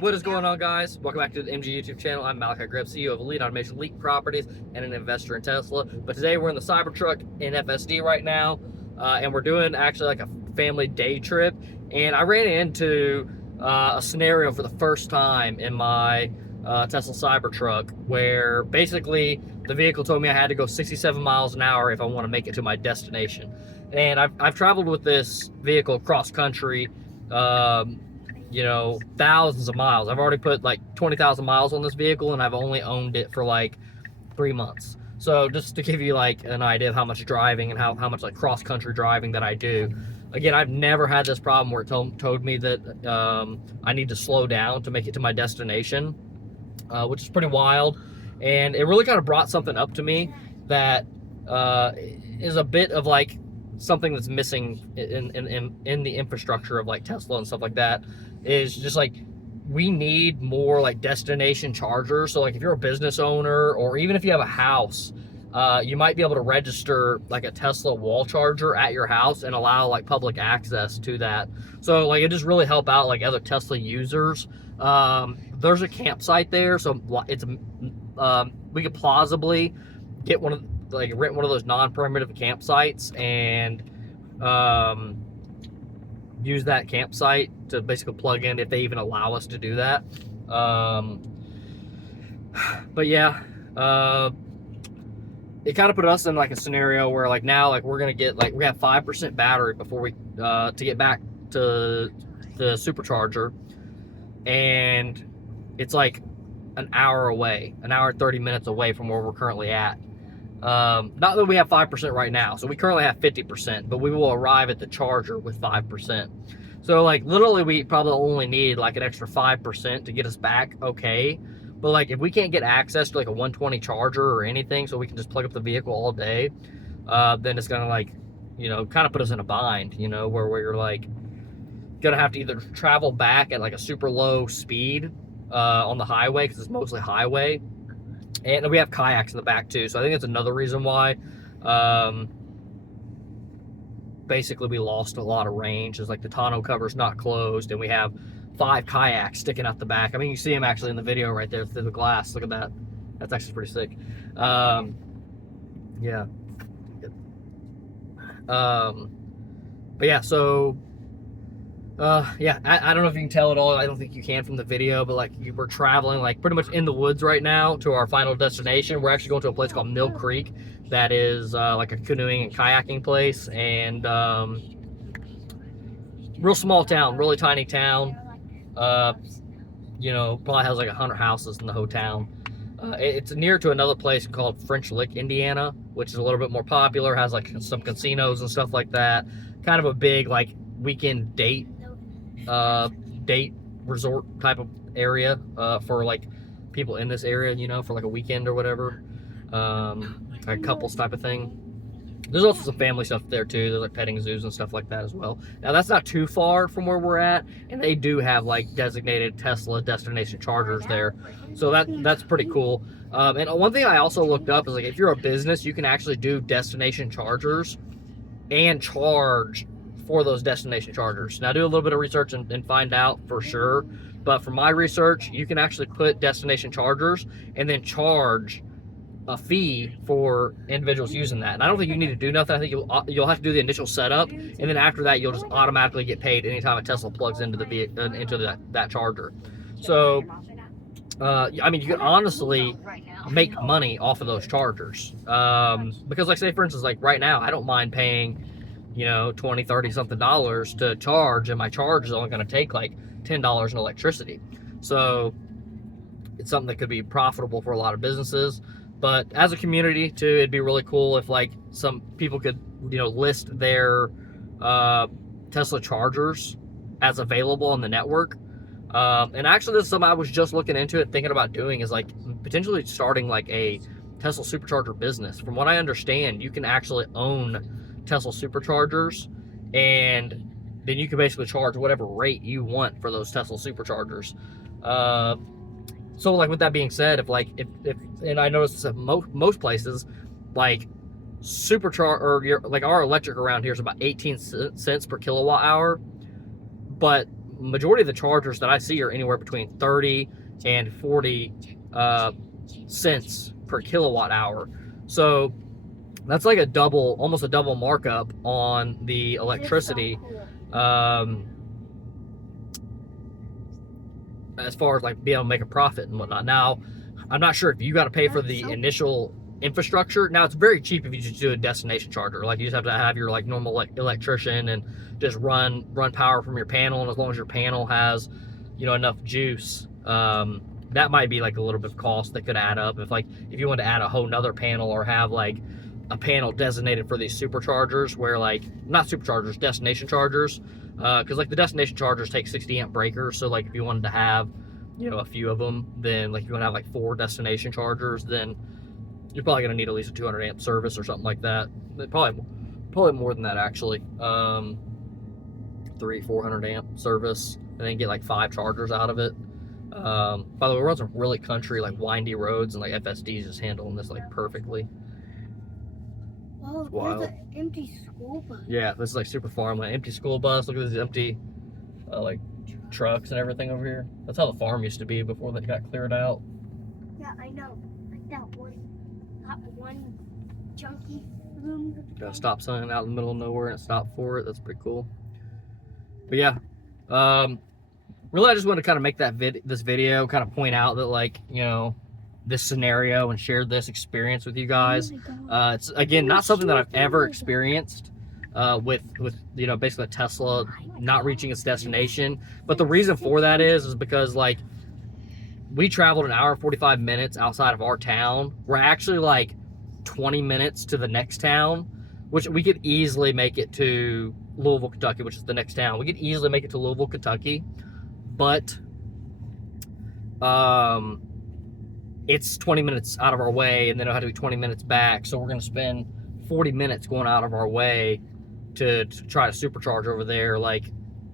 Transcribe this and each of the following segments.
What is going on, guys? Welcome back to the MG YouTube channel. I'm Malachi Greb, CEO of Elite Automation Elite Properties and an investor in Tesla. But today we're in the Cybertruck in FSD right now, and we're doing actually like a family day trip. And I ran into a scenario for the first time in my Tesla Cybertruck where basically the vehicle told me I had to go 67 miles an hour if I want to make it to my destination. And I've traveled with this vehicle cross country, you know, thousands of miles. I've already put like 20,000 miles on this vehicle, and I've only owned it for like 3 months. So just to give you like an idea of how much driving and how much like cross country driving that I do. Again, I've never had this problem where it told me that I need to slow down to make it to my destination, which is pretty wild. And it really kind of brought something up to me that is a bit of like something that's missing in the infrastructure of like Tesla and stuff like that. Is just like we need more like destination chargers. So like if you're a business owner, or even if you have a house, you might be able to register like a Tesla wall charger at your house and allow like public access to that. So like it just really help out like other Tesla users. There's a campsite there, so it's we could plausibly get one of like rent one of those non-primitive campsites and use that campsite to basically plug in if they even allow us to do that. But yeah, it kind of put us in like a scenario where like now like we're gonna get like we have 5% battery before we to get back to the supercharger, and it's like an hour away, an hour and 30 minutes away from where we're currently at. Not that we have 5% right now, so we currently have 50%, but we will arrive at the charger with 5%. So like literally we probably only need like an extra 5% to get us back okay. But like if we can't get access to like a 120 charger or anything so we can just plug up the vehicle all day, then it's gonna like, you know, kind of put us in a bind, you know, where you're like gonna have to either travel back at like a super low speed on the highway, because it's mostly highway. And we have kayaks in the back too, so I think that's another reason why basically we lost a lot of range. Is like the tonneau cover's not closed, and we have 5 kayaks sticking out the back. I mean, you see them actually in the video right there through the glass. Look at that. That's actually pretty sick. Yeah. But yeah, so yeah, I don't know if you can tell at all. I don't think you can from the video, but like we're traveling like pretty much in the woods right now to our final destination. We're actually going to a place called Mill Creek that is like a canoeing and kayaking place, and real small town, really tiny town. You know, probably has like 100 houses in the whole town. It's near to another place called French Lick, Indiana, which is a little bit more popular, has like some casinos and stuff like that. Kind of a big like weekend date resort type of area for like people in this area, you know, for like a weekend or whatever, like couples type of thing. There's also some family stuff there too. There's like petting zoos and stuff like that as well. Now that's not too far from where we're at, and they do have like designated Tesla destination chargers there, so that's pretty cool. And one thing I also looked up is like if you're a business, you can actually do destination chargers and charge for those destination chargers. Now do a little bit of research and find out for sure, but from my research, you can actually put destination chargers and then charge a fee for individuals using that. And I don't think you need to do nothing. I think you'll have to do the initial setup, and then after that you'll just automatically get paid anytime a Tesla plugs into that charger. So I mean, you can honestly make money off of those chargers, because like say for instance, like right now I don't mind paying, you know, 20, 30 something dollars to charge, and my charge is only going to take like $10 in electricity. So it's something that could be profitable for a lot of businesses. But as a community too, it'd be really cool if like some people could, you know, list their Tesla chargers as available on the network. And actually this is something I was just looking into it, thinking about doing, is like potentially starting like a Tesla supercharger business. From what I understand, you can actually own Tesla superchargers, and then you can basically charge whatever rate you want for those Tesla superchargers. So like with that being said, if and I noticed that most places like like our electric around here is about 18 cents per kilowatt hour, but majority of the chargers that I see are anywhere between 30 and 40 cents per kilowatt hour. So that's like almost a double markup on the electricity. As far as like being able to make a profit and whatnot. Now, I'm not sure if you got to pay for the initial infrastructure. Now, it's very cheap if you just do a destination charger. Like, you just have to have your like normal electrician and just run power from your panel. And as long as your panel has, you know, enough juice, that might be like a little bit of cost that could add up. If you want to add a whole nother panel, or have like a panel designated for these superchargers, where like, not superchargers, destination chargers, because like the destination chargers take 60 amp breakers. So like if you wanted to have, you know, a few of them, then like if you want to have like 4 destination chargers, then you're probably going to need at least a 200 amp service or something like that. Probably more than that, actually. 400 amp service, and then get like 5 chargers out of it. By the way, we're on some really country, like windy roads, and like FSD is just handling this like perfectly. Oh, there's an empty school bus. Yeah, this is like super farmland. Empty school bus. Look at these empty like trucks and everything over here. That's how the farm used to be before they got cleared out. Yeah, I know. Like that one junky room. Got a stop sign out in the middle of nowhere and stop for it. That's pretty cool. But yeah, really, I just wanted to kind of make this video kind of point out that, like, you know, this scenario and share this experience with you guys. It's again not something that I've ever experienced with you know, basically a Tesla not reaching its destination. But the reason for that is because like we traveled an hour and 45 minutes outside of our town. We're actually like 20 minutes to the next town, which we could easily make it to Louisville, Kentucky, which is the next town. We could easily make it to Louisville, Kentucky, but it's 20 minutes out of our way, and then it'll have to be 20 minutes back. So we're going to spend 40 minutes going out of our way to try to supercharge over there. Like,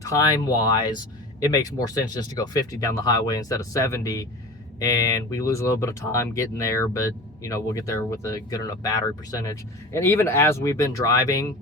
time-wise, it makes more sense just to go 50 down the highway instead of 70, and we lose a little bit of time getting there, but, you know, we'll get there with a good enough battery percentage. And even as we've been driving,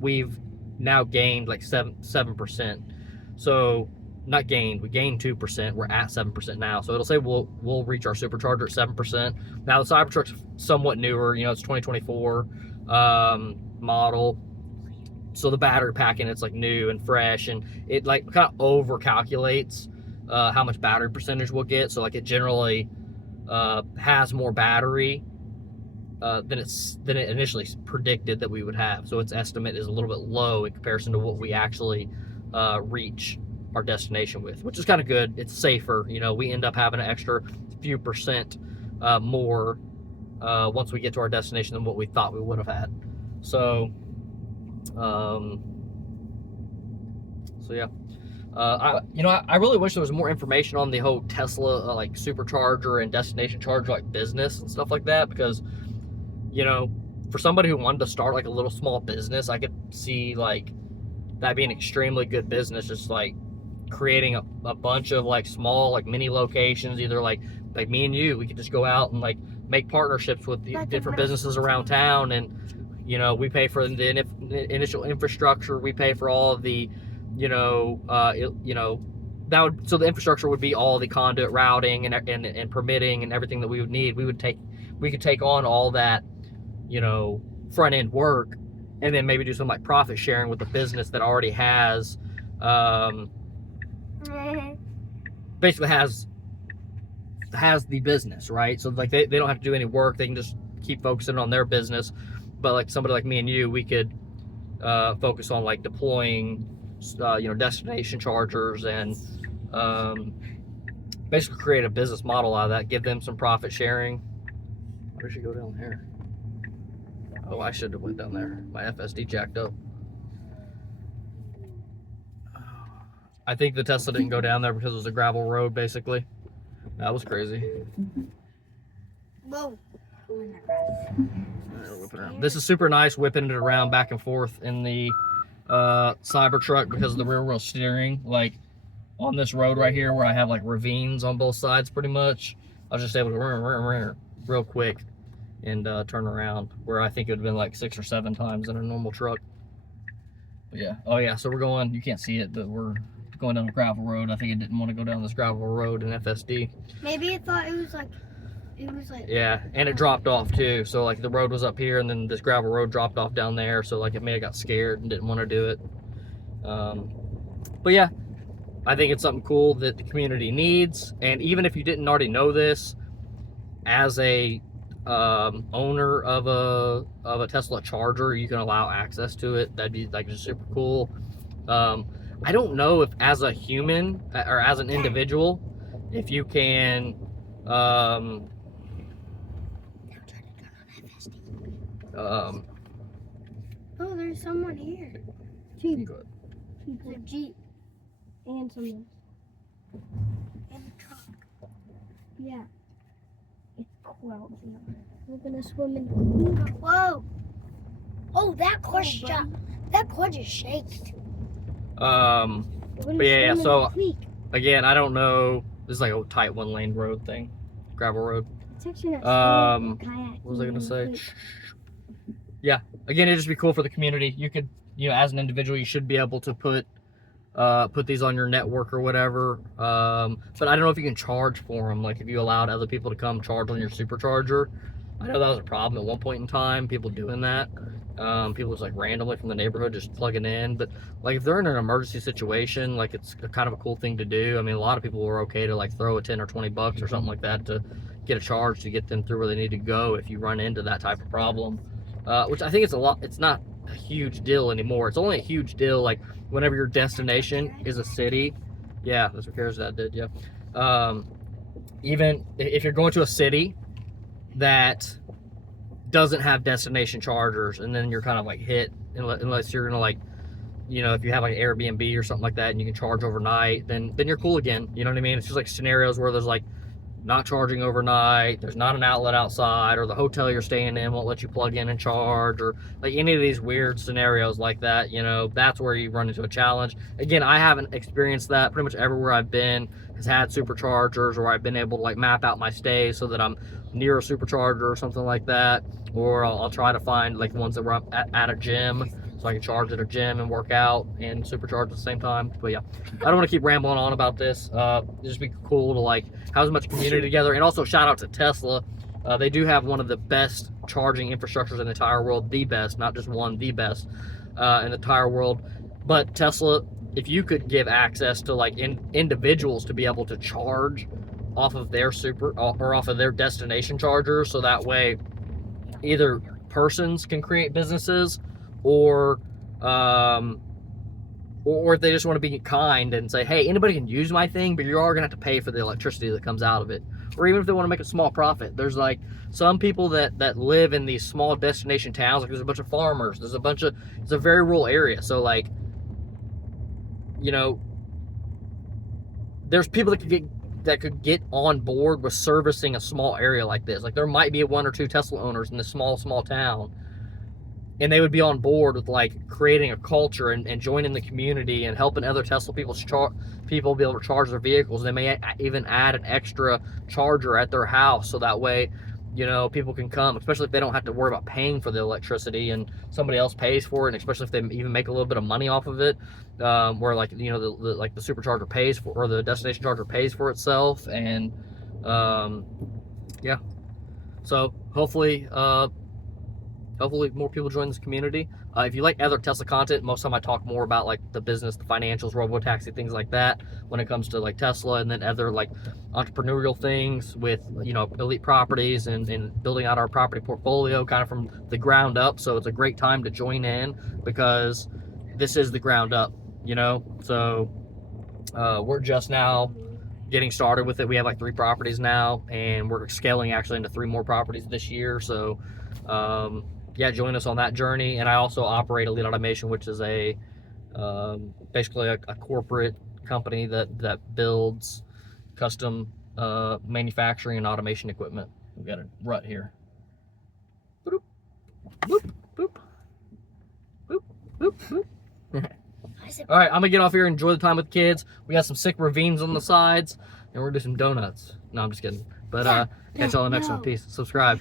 we've now gained like 7%. So, not gained, we gained 2%. We're at 7% now. So it'll say we'll reach our supercharger at 7%. Now the Cybertruck's somewhat newer, you know, it's 2024 model. So the battery pack in it's like new and fresh, and it like kind of over calculates how much battery percentage we'll get. So like it generally has more battery than it initially predicted that we would have. So its estimate is a little bit low in comparison to what we actually reach our destination with, which is kind of good. It's safer. You know, we end up having an extra few percent more once we get to our destination than what we thought we would have had. So yeah. I really wish there was more information on the whole Tesla like supercharger and destination charger like business and stuff like that, because, you know, for somebody who wanted to start like a little small business, I could see like that being an extremely good business, just like creating a bunch of like small like mini locations, either like me and you, we could just go out and like make partnerships with the different businesses around town, and, you know, we pay for the initial infrastructure, we pay for all of the, you know, so the infrastructure would be all the conduit routing and permitting and everything that we would need. We could take on all that, you know, front end work, and then maybe do some like profit sharing with the business that already has basically has the business, right? So like they don't have to do any work, they can just keep focusing on their business. But like somebody like me and you, we could focus on like deploying you know, destination chargers, and basically create a business model out of that, give them some profit sharing. Where should go down there? Oh, I should have went down there. My FSD jacked up. I think the Tesla didn't go down there because it was a gravel road, basically. That was crazy. Whoa. This is super nice, whipping it around back and forth in the Cybertruck because of the rear wheel steering. Like on this road right here where I have like ravines on both sides pretty much, I was just able to real quick and turn around, where I think it would have been like 6 or 7 times in a normal truck. But yeah, oh yeah, so we're going, you can't see it, but we're going down the gravel road. I think it didn't want to go down this gravel road in FSD. Maybe it thought it was like. Yeah, and it dropped off too. So like the road was up here, and then this gravel road dropped off down there. So like it may have got scared and didn't want to do it. But yeah, I think it's something cool that the community needs. And even if you didn't already know this, as a owner of a Tesla charger, you can allow access to it. That'd be like just super cool. I don't know if as a human or as an individual, if you can oh, there's someone here. Jeep. There's a Jeep. And someone. And a truck. Yeah. It's 12. We're gonna swim in. Whoa! Oh, that car just shaked. But yeah, so again, I don't know. This is like a tight 1-lane road thing, gravel road. It's actually not what was I gonna say? Yeah, again, it'd just be cool for the community. You could, as an individual, you should be able to put these on your network or whatever. But I don't know if you can charge for them. Like if you allowed other people to come charge on your supercharger. I know that was a problem at one point in time, people doing that. People just like randomly from the neighborhood just plugging in. But like if they're in an emergency situation, like it's kind of a cool thing to do. I mean, a lot of people were okay to like throw a 10 or 20 bucks or something like that to get a charge to get them through where they need to go if you run into that type of problem. Which I think it's not a huge deal anymore. It's only a huge deal like whenever your destination is a city. Yeah, that's what Kara's dad did, yeah. Even if you're going to a city that doesn't have destination chargers, and then you're kind of like hit, unless you're gonna like, if you have like Airbnb or something like that and you can charge overnight, then you're cool again. You know what I mean? It's just like scenarios where there's like not charging overnight, there's not an outlet outside, or the hotel you're staying in won't let you plug in and charge, or like any of these weird scenarios like that, that's where you run into a challenge. Again, I haven't experienced that. Pretty much everywhere I've been has had superchargers, or I've been able to like map out my stay so that I'm near a supercharger or something like that, or I'll try to find like ones that were at a gym, so I can charge at a gym and work out and supercharge at the same time. But yeah, I don't want to keep rambling on about this. It'd just be cool to like have as much community together. And also shout out to Tesla. They do have one of the best charging infrastructures in the entire world, the best, not just one, the best in the entire world. But Tesla, if you could give access to like individuals to be able to charge off of their off of their destination chargers, so that way either persons can create businesses, or if they just want to be kind and say, hey, anybody can use my thing, but you are gonna have to pay for the electricity that comes out of it. Or even if they want to make a small profit, there's like some people that live in these small destination towns. Like there's a bunch of farmers, it's a very rural area, so like there's people that could get on board with servicing a small area like this. Like there might be 1 or 2 Tesla owners in this small town, and they would be on board with like creating a culture and joining the community and helping other Tesla people be able to charge their vehicles. They may even add an extra charger at their house, so that way people can come, especially if they don't have to worry about paying for the electricity and somebody else pays for it, and especially if they even make a little bit of money off of it, where like the supercharger pays for, or the destination charger pays for itself. And yeah, so hopefully more people join this community. If you like other Tesla content, most of the time I talk more about like the business, the financials, robotaxi, things like that when it comes to like Tesla, and then other like entrepreneurial things with elite properties and building out our property portfolio kind of from the ground up. So it's a great time to join in, because this is the ground up, so we're just now getting started with it. We have like 3 properties now, and we're scaling actually into 3 more properties this year. So yeah, join us on that journey. And I also operate Elite Automation, which is a basically a corporate company that builds custom manufacturing and automation equipment. We've got a rut here. Boop, boop, boop, boop, boop, boop. All right, I'm gonna get off here and enjoy the time with kids. We got some sick ravines on the sides, and we're gonna do some donuts. No, I'm just kidding. But catch y'all on the next one. Peace. Subscribe.